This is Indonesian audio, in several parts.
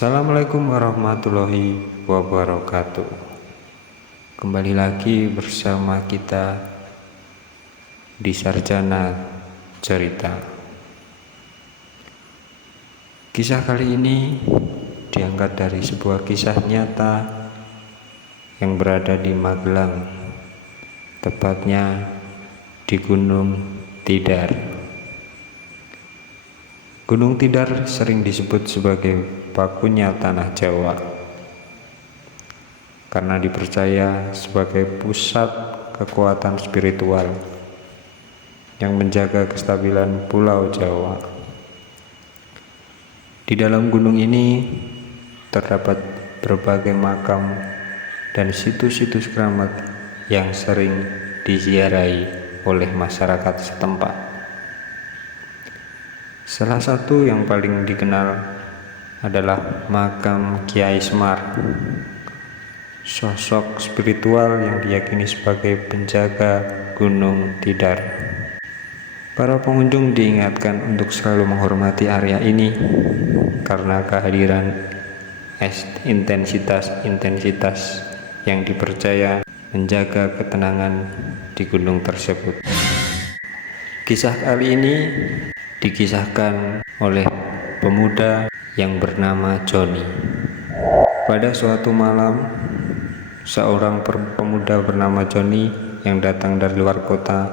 Assalamualaikum warahmatullahi wabarakatuh. Kembali lagi bersama kita di Sarjana Cerita. Kisah kali ini diangkat dari sebuah kisah nyata yang berada di Magelang, tepatnya di Gunung Tidar. Gunung Tidar sering disebut sebagai bakunya tanah Jawa karena dipercaya sebagai pusat kekuatan spiritual yang menjaga kestabilan Pulau Jawa. Di dalam gunung ini terdapat berbagai makam dan situs-situs keramat yang sering diziarahi oleh masyarakat setempat. Salah satu yang paling dikenal adalah makam Kiai Semar, sosok spiritual yang diyakini sebagai penjaga Gunung Tidar. Para pengunjung diingatkan untuk selalu menghormati area ini karena kehadiran intensitas yang dipercaya menjaga ketenangan di gunung tersebut. Kisah kali ini dikisahkan oleh pemuda yang bernama Joni. Pada suatu malam, seorang pemuda bernama Joni yang datang dari luar kota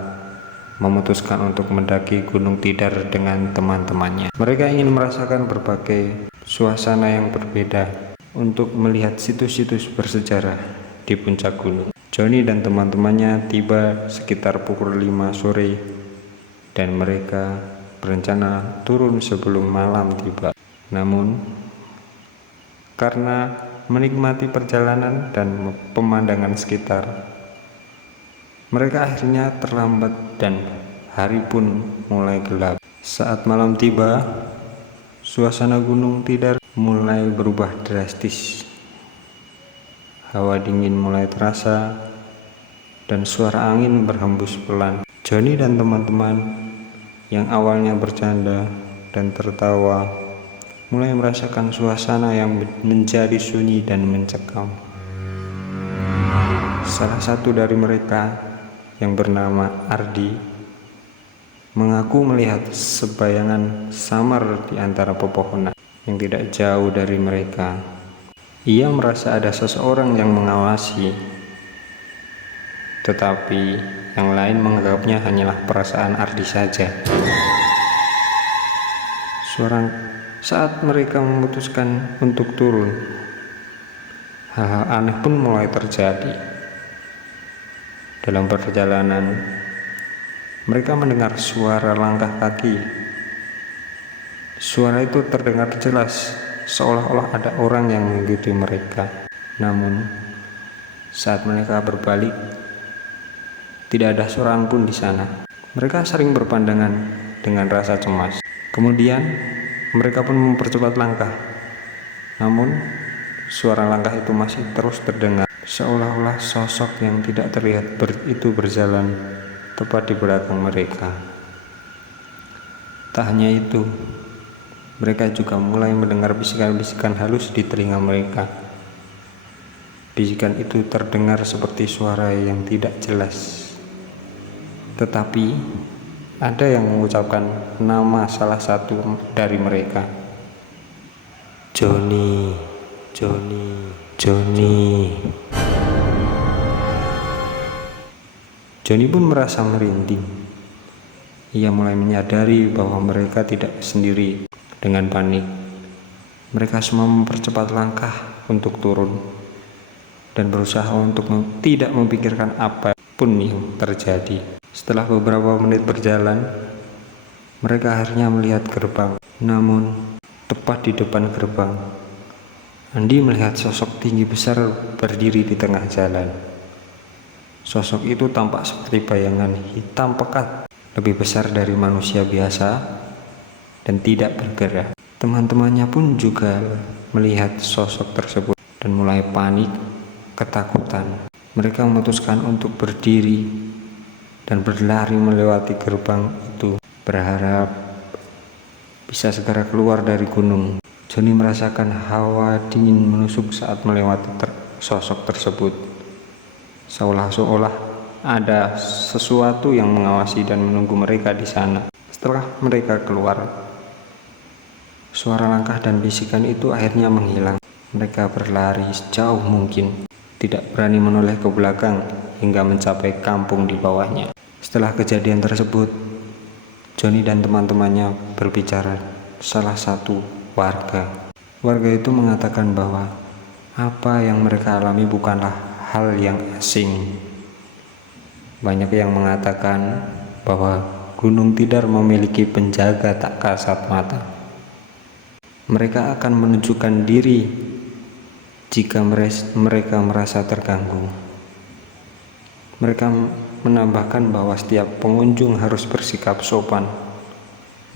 memutuskan untuk mendaki Gunung Tidar dengan teman-temannya. Mereka ingin merasakan berbagai suasana yang berbeda untuk melihat situs-situs bersejarah di puncak gunung. Joni dan teman-temannya tiba sekitar pukul 5 sore dan mereka berencana turun sebelum malam tiba. Namun, karena menikmati perjalanan dan pemandangan sekitar, mereka akhirnya terlambat dan hari pun mulai gelap. Saat malam tiba, suasana Gunung Tidar mulai berubah drastis. Hawa dingin mulai terasa dan suara angin berhembus pelan. Joni dan teman-teman yang awalnya bercanda dan tertawa mulai merasakan suasana yang menjadi sunyi dan mencekam. Salah satu dari mereka yang bernama Ardi mengaku melihat sebayangan samar di antara pepohonan yang tidak jauh dari mereka. Ia merasa ada seseorang yang mengawasi, tetapi yang lain menganggapnya hanyalah perasaan Ardi saja. Saat mereka memutuskan untuk turun, hal-hal aneh pun mulai terjadi. Dalam perjalanan, mereka mendengar suara langkah kaki. Suara itu terdengar jelas, seolah-olah ada orang yang mengikuti mereka. Namun, saat mereka berbalik, tidak ada seorang pun di sana. Mereka sering berpandangan dengan rasa cemas. Kemudian, mereka pun mempercepat langkah. Namun, suara langkah itu masih terus terdengar, seolah-olah sosok yang tidak terlihat itu berjalan tepat di belakang mereka. Tak hanya itu, mereka juga mulai mendengar bisikan-bisikan halus di telinga mereka. Bisikan itu terdengar seperti suara yang tidak jelas. Tetapi ada yang mengucapkan nama salah satu dari mereka. Joni, Joni, Joni. Joni pun merasa merinding. Ia mulai menyadari bahwa mereka tidak sendiri. Dengan panik, mereka semua mempercepat langkah untuk turun dan berusaha untuk tidak memikirkan apapun yang terjadi. Setelah beberapa menit berjalan, mereka akhirnya melihat gerbang. Namun, tepat di depan gerbang, Andi melihat sosok tinggi besar berdiri di tengah jalan. Sosok itu tampak seperti bayangan hitam pekat, lebih besar dari manusia biasa dan tidak bergerak. Teman-temannya pun juga melihat sosok tersebut dan mulai panik, ketakutan. Mereka memutuskan untuk berdiri dan berlari melewati gerbang itu, berharap bisa segera keluar dari gunung. Joni merasakan hawa dingin menusuk saat melewati sosok tersebut, seolah-olah ada sesuatu yang mengawasi dan menunggu mereka di sana. Setelah mereka keluar, suara langkah dan bisikan itu akhirnya menghilang. Mereka berlari sejauh mungkin, tidak berani menoleh ke belakang hingga mencapai kampung di bawahnya. Setelah kejadian tersebut, Joni dan teman-temannya berbicara salah satu warga. Warga itu mengatakan bahwa apa yang mereka alami bukanlah hal yang asing. Banyak yang mengatakan bahwa Gunung Tidar memiliki penjaga tak kasat mata. Mereka akan menunjukkan diri jika mereka merasa terganggu. Mereka menambahkan bahwa setiap pengunjung harus bersikap sopan,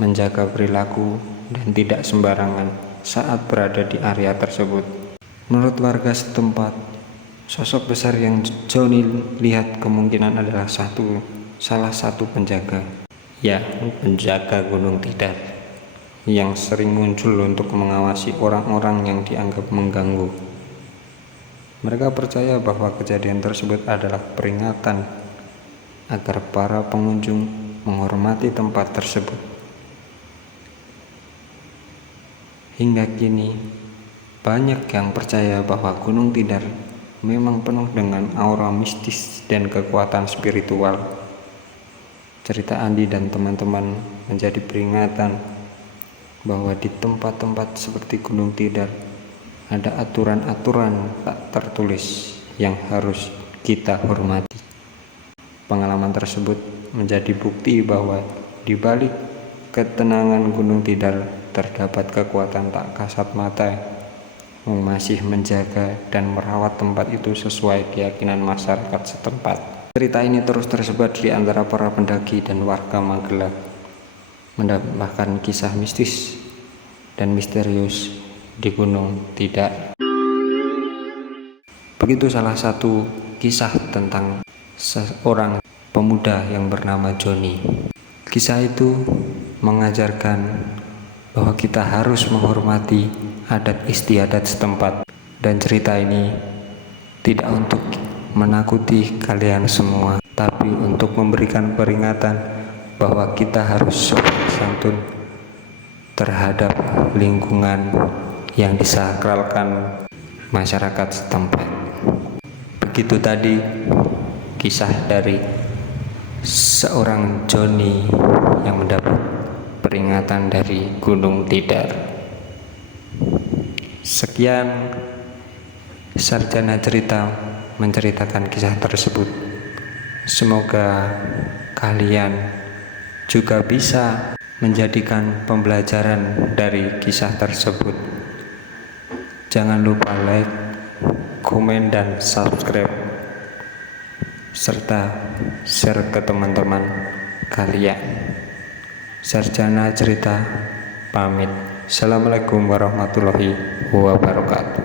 menjaga perilaku, dan tidak sembarangan saat berada di area tersebut. Menurut warga setempat, sosok besar yang Joni lihat kemungkinan adalah salah satu penjaga, ya penjaga Gunung Tidar, yang sering muncul untuk mengawasi orang-orang yang dianggap mengganggu. Mereka percaya bahwa kejadian tersebut adalah peringatan agar para pengunjung menghormati tempat tersebut. Hingga kini, banyak yang percaya bahwa Gunung Tidar memang penuh dengan aura mistis dan kekuatan spiritual. Cerita Andi dan teman-teman menjadi peringatan bahwa di tempat-tempat seperti Gunung Tidar ada aturan-aturan tak tertulis yang harus kita hormati. Pengalaman tersebut menjadi bukti bahwa di balik ketenangan Gunung Tidar terdapat kekuatan tak kasat mata yang masih menjaga dan merawat tempat itu sesuai keyakinan masyarakat setempat. Cerita ini terus tersebar di antara para pendaki dan warga Magelang, menambahkan kisah mistis dan misterius di Gunung Tidar. Begitu salah satu kisah tentang seorang pemuda yang bernama Joni. Kisah itu mengajarkan bahwa kita harus menghormati adat istiadat setempat, dan cerita ini tidak untuk menakuti kalian semua, tapi untuk memberikan peringatan bahwa kita harus sopan santun terhadap lingkungan yang disakralkan masyarakat setempat. Begitu tadi kisah dari seorang Joni yang mendapat peringatan dari Gunung Tidar. Sekian sarjana cerita menceritakan kisah tersebut. Semoga kalian juga bisa menjadikan pembelajaran dari kisah tersebut. Jangan lupa like, komen, dan subscribe, serta share ke teman-teman kalian. Sarjana cerita pamit. Assalamualaikum warahmatullahi wabarakatuh.